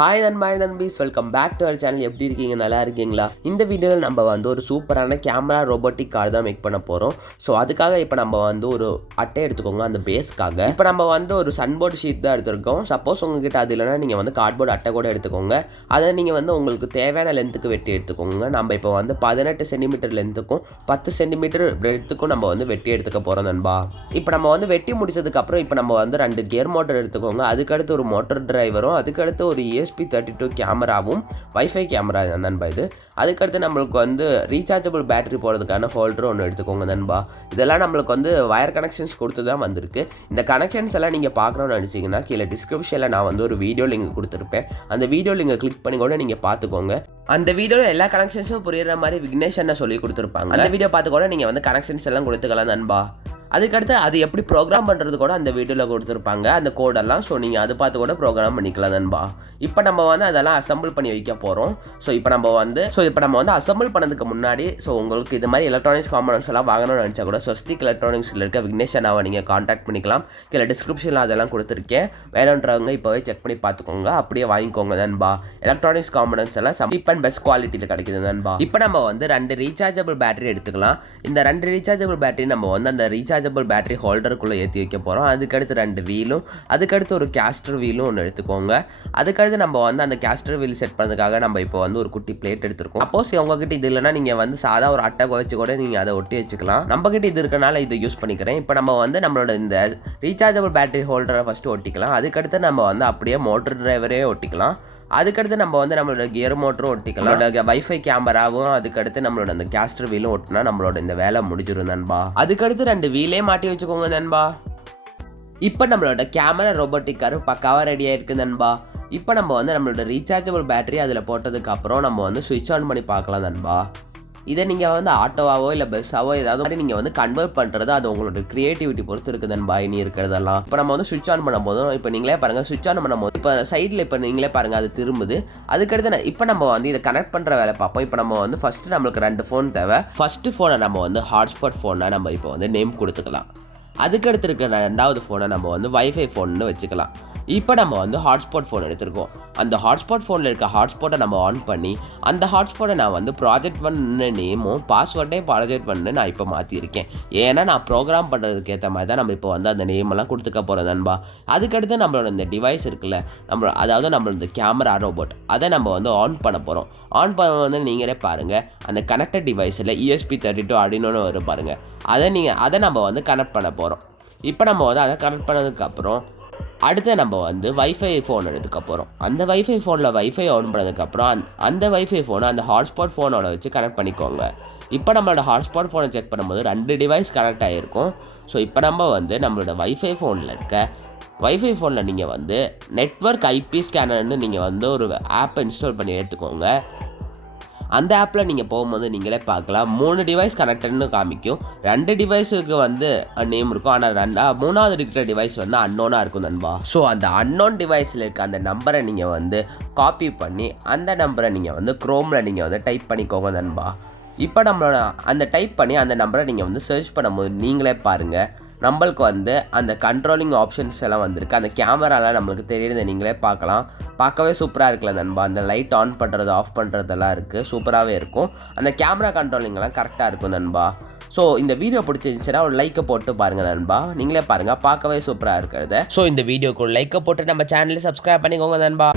Hi நண்பீஸ், welcome back to our channel. எப்படி இருக்கீங்க? நல்லா இருக்கீங்களா? இந்த வீடியோவில் நம்ம வந்து ஒரு சூப்பரான கேமரா ரோபோட்டிக் கார் தான் மேக் பண்ண போகிறோம். ஸோ அதுக்காக இப்போ நம்ம வந்து ஒரு அட்டை எடுத்துக்கோங்க. அந்த பேஸ்க்காக இப்போ நம்ம வந்து ஒரு சன்போர்ட் ஷீட் தான் எடுத்துருக்கோம். சப்போஸ் உங்ககிட்ட அது இல்லைனா நீங்கள் வந்து கார்ட்போர்ட் அட்டை கூட எடுத்துக்கோங்க. அதை நீங்கள் வந்து உங்களுக்கு தேவையான லென்த்துக்கு வெட்டி எடுத்துக்கோங்க. நம்ம இப்போ வந்து 18 சென்டிமீட்டர் லென்த்துக்கும் 10 சென்டிமீட்டர் பிரெத்துக்கும் நம்ம வந்து வெட்டி எடுத்துக்க போகிறோம் நண்பா. இப்போ நம்ம வந்து வெட்டி முடிச்சதுக்கப்புறம் இப்போ நம்ம வந்து 2 கியர் மோட்டர் எடுத்துக்கோங்க. அதுக்கடுத்து ஒரு மோட்டர் டிரைவரும், அதுக்கடுத்து ஒரு ESP32 கேமராவும், வைஃபை கேமரா நண்பா இது. அதுக்கடுத்து நம்மளுக்கு வந்து ரீசார்ஜபிள் பேட்டரி போடுறதுக்கான ஹோல்டர் ஒன்று எடுத்துக்கோங்க நண்பா. இதெல்லாம் நம்மளுக்கு வந்து வயர் கனெக்ஷன்ஸ் கொடுத்து தான் வந்திருக்கு. இந்த கனெக்ஷன்ஸ் எல்லாம் நீங்கள் பார்க்கணும்னு நினச்சிங்கன்னா கீழே டிஸ்கிரிப்ஷனில் நான் வந்து ஒரு வீடியோ லிங்க் கொடுத்துருப்பேன். அந்த வீடியோ லிங்கை கிளிக் பண்ணி கூட நீங்கள் பார்த்துக்கோங்க. அந்த வீடியோவில் எல்லா கனெக்ஷன்ஸும் புரியுற மாதிரி விக்னேஷ் என்ன சொல்லி கொடுத்துருப்பாங்க. அந்த வீடியோ பார்த்து கூட நீங்கள் வந்து கனெக்ஷன்ஸ் எல்லாம் கொடுத்துக்கலாம் நண்பா. அதுக்கடுத்து அது எப்படி ப்ரோக்ராம் பண்ணுறது கூட அந்த வீடியோவில் கொடுத்துருப்பாங்க, அந்த கோடெல்லாம். ஸோ நீங்கள் அதை பார்த்து கூட ப்ரோக்ராம் பண்ணிக்கலாம் நண்பா. இப்போ நம்ம வந்து அதெல்லாம் அசம்பிள் பண்ணி வைக்க போகிறோம். ஸோ இப்போ நம்ம வந்து அசம்பிள் பண்ணதுக்கு முன்னாடி உங்களுக்கு இது மாதிரி எலக்ட்ரானிக்ஸ் காம்பனன்ட்ஸ் எல்லாம் வாங்கணும்னு நினச்சா கூட ஸ்வஸ்திக் எலக்ட்ரானிக்ஸில் இருக்க விக்னேஷ் அண்ணாவை நீங்கள் காண்டாக்ட் பண்ணிக்கலாம். கீழே டிஸ்கிரிப்ஷனில் அதெல்லாம் கொடுத்துருக்கேன். வேணுன்றவங்க இப்போவே செக் பண்ணி பார்த்துக்கோங்க, அப்படியே வாங்கிக்கோங்க நண்பா. எலக்ட்ரானிக்ஸ் காம்பனன்ட்ஸ் எல்லாம் சீப் அண்ட் பெஸ்ட் குவாலிட்டியில் கிடைக்குது நண்பா. இப்போ நம்ம வந்து 2 ரீசார்ஜபிள் பேட்டரி எடுத்துக்கலாம். இந்த 2 ரீசார்ஜபிள் பேட்டரி நம்ம வந்து அந்த ரீசார்ஜபிள் பேட்டரி ஹோல்டருக்குள்ளே ஏற்றி வைக்க போகிறோம். அதுக்கடுத்து 2 வீலும், அதுக்கடுத்து ஒரு கேஸ்டர் வீலும் ஒன்று எடுத்துக்கோங்க. அதுக்கடுத்து நம்ம வந்து அந்த கேஸ்டர் வீல் செட் பண்ணுறதுக்காக நம்ம இப்போ வந்து ஒரு குட்டி பிளேட் எடுத்துருக்கோம். சப்போஸ் உங்ககிட்ட இது இல்லைனா நீங்கள் வந்து சாதா ஒரு அட்டை வச்சு கூட நீங்கள் அதை ஒட்டி வச்சுக்கலாம். நம்மகிட்ட இது இருக்கனால இதை யூஸ் பண்ணிக்கிறேன். இப்போ நம்ம வந்து நம்மளோட இந்த ரீசார்ஜபிள் பேட்டரி ஹோல்டரை ஃபஸ்ட்டு ஒட்டிக்கலாம். அதுக்கடுத்து நம்ம வந்து அப்படியே மோட்டர் டிரைவரே ஒட்டிக்கலாம். அதுக்கடுத்து நம்ம வந்து நம்மளோட கியர் மோட்டரும் ஒட்டிக்கலாம். வைஃபை கேமராவும், அதுக்கடுத்து நம்மளோட அந்த கேஸ்டர் வீலும் ஒட்டினா நம்மளோட இந்த வேலை முடிஞ்சிடும் நண்பா. அதுக்கடுத்து 2 வீலே மாட்டி வச்சுக்கோங்க நண்பா. இப்போ நம்மளோட கேமரா ரோபோட்டிக் கார் பக்காவாக ரெடியாக இருக்குது நண்பா. இப்போ நம்ம வந்து நம்மளோட ரீசார்ஜபிள் பேட்டரி அதில் போட்டதுக்கப்புறம் நம்ம வந்து சுவிட்ச் ஆன் பண்ணி பார்க்கலாம் நண்பா. இதை நீங்கள் வந்து ஆட்டோவாவோ இல்லை பஸ்ஸாவோ ஏதாவது மாதிரி நீங்கள் வந்து கன்வெர்ட் பண்ணுறது அது உங்களோட க்ரியேட்டிவிட்டி பொறுத்து இருக்குது நண்பா. இனி இருக்கிறதெல்லாம் இப்போ நம்ம வந்து சுவிட்ச் ஆன் பண்ணும் போதும் இப்போ நீங்களே பாருங்கள், சுவிட்ச் ஆன் பண்ணும்போது இப்போ சைடில் இப்போ நீங்களே பாருங்கள் அது திரும்புது. அதுக்கடுத்து இப்போ நம்ம வந்து இதை கனெக்ட் பண்ணுற வேலை பார்ப்போம். இப்போ நம்ம வந்து ஃபஸ்ட்டு நம்மளுக்கு 2 ஃபோன் தேவை. ஃபஸ்ட்டு ஃபோனை நம்ம வந்து ஹாட்ஸ்பாட் ஃபோனை நம்ம இப்போ வந்து நேம் கொடுத்துக்கலாம். அதுக்கடுத்து இருக்கிற 2வது ஃபோனை நம்ம வந்து வைஃபை ஃபோன்னு வச்சுக்கலாம். இப்போ நம்ம வந்து ஹாட்ஸ்பாட் ஃபோன் எடுத்துருக்கோம். அந்த ஹாட்ஸ்பாட் ஃபோனில் இருக்க ஹாட்ஸ்பாட்டை நம்ம ஆன் பண்ணி அந்த ஹாட்ஸ்பாட்டை நான் வந்து ப்ராஜெக்ட் 1 நேமும் பாஸ்வேர்டையும் ப்ராஜெக்ட் 1 நான் இப்போ மாற்றிருக்கேன். ஏன்னா நான் ப்ரோக்ராம் பண்ணுறதுக்கு ஏற்ற மாதிரி தான் நம்ம இப்போ வந்து அந்த நேமெல்லாம் கொடுத்துக்க போகிறோம் நண்பா. அதுக்கடுத்து நம்மளோட இந்த டிவைஸ் இருக்குல்ல, அதாவது நம்மளோட இந்த கேமரா ரோபோட், அதை நம்ம வந்து ஆன் பண்ண போகிறோம். ஆன் பண்ண வந்து நீங்களே பாருங்கள், அந்த கனெக்டட் டிவைஸில் ESP32 Arduino வரும் பாருங்கள். அதை நம்ம வந்து கனெக்ட் பண்ண போகிறோம். இப்போ நம்ம வந்து அதை கனெக்ட் பண்ணதுக்கப்புறம் அடுத்து நம்ம வந்து வைஃபை ஃபோன் எடுத்துக்க போகிறோம். அந்த வைஃபை ஃபோனில் வைஃபை ஆன் பண்ணதுக்கப்புறம் அந்த வைஃபை ஃபோனை அந்த ஹாட்ஸ்பாட் ஃபோனோட வச்சு கனெக்ட் பண்ணிக்கோங்க. இப்போ நம்மளோட ஹாட்ஸ்பாட் ஃபோனை செக் பண்ணும்போது 2 டிவைஸ் கனெக்ட் ஆகிருக்கும். ஸோ இப்போ நம்ம வந்து நம்மளோட வைஃபை ஃபோனில் நீங்கள் வந்து நெட்வொர்க் IP ஸ்கேனர்னு நீங்கள் வந்து ஒரு ஆப்பை இன்ஸ்டால் பண்ணி எடுத்துக்கோங்க. அந்த ஆப்பில் நீங்கள் போகும்போது நீங்களே பார்க்கலாம், 3 டிவைஸ் கனெக்டட்னு காமிக்கும். 2 டிவைஸுக்கு வந்து நேம் இருக்கும், ஆனால் 3வது இருக்கிற டிவைஸ் வந்து அன்னோனாக இருக்கும் நண்பா. ஸோ அந்த அன்னோன் டிவைஸில் இருக்க அந்த நம்பரை நீங்கள் வந்து காப்பி பண்ணி அந்த நம்பரை நீங்கள் வந்து க்ரோமில் நீங்கள் வந்து டைப் பண்ணிக்கோங்க நண்பா. இப்போ நம்மளோட அந்த டைப் பண்ணி அந்த நம்பரை நீங்கள் வந்து சர்ச் பண்ணும்போது நீங்களே பாருங்கள், நம்மளுக்கு வந்து அந்த கண்ட்ரோலிங் ஆப்ஷன்ஸ் எல்லாம் வந்திருக்கு. அந்த கேமராலாம் நம்மளுக்கு தெரியுது, நீங்களே பார்க்கலாம். பார்க்கவே சூப்பராக இருக்குல்ல நண்பா. அந்த லைட் ஆன் பண்ணுறது ஆஃப் பண்ணுறதெல்லாம் இருக்குது, சூப்பராகவே இருக்கும். அந்த கேமரா கண்ட்ரோலிங்லாம் கரெக்டாக இருக்கும் நண்பா. ஸோ இந்த வீடியோ பிடிச்சிருந்துச்சுன்னா ஒரு லைக்கை போட்டு பாருங்கள் நண்பா. நீங்களே பாருங்கள், பார்க்கவே சூப்பராக இருக்கிறது. ஸோ இந்த வீடியோக்கு ஒரு லைக்கை போட்டு நம்ம சேனலை சப்ஸ்கிரைப் பண்ணிக்கோங்க நண்பா.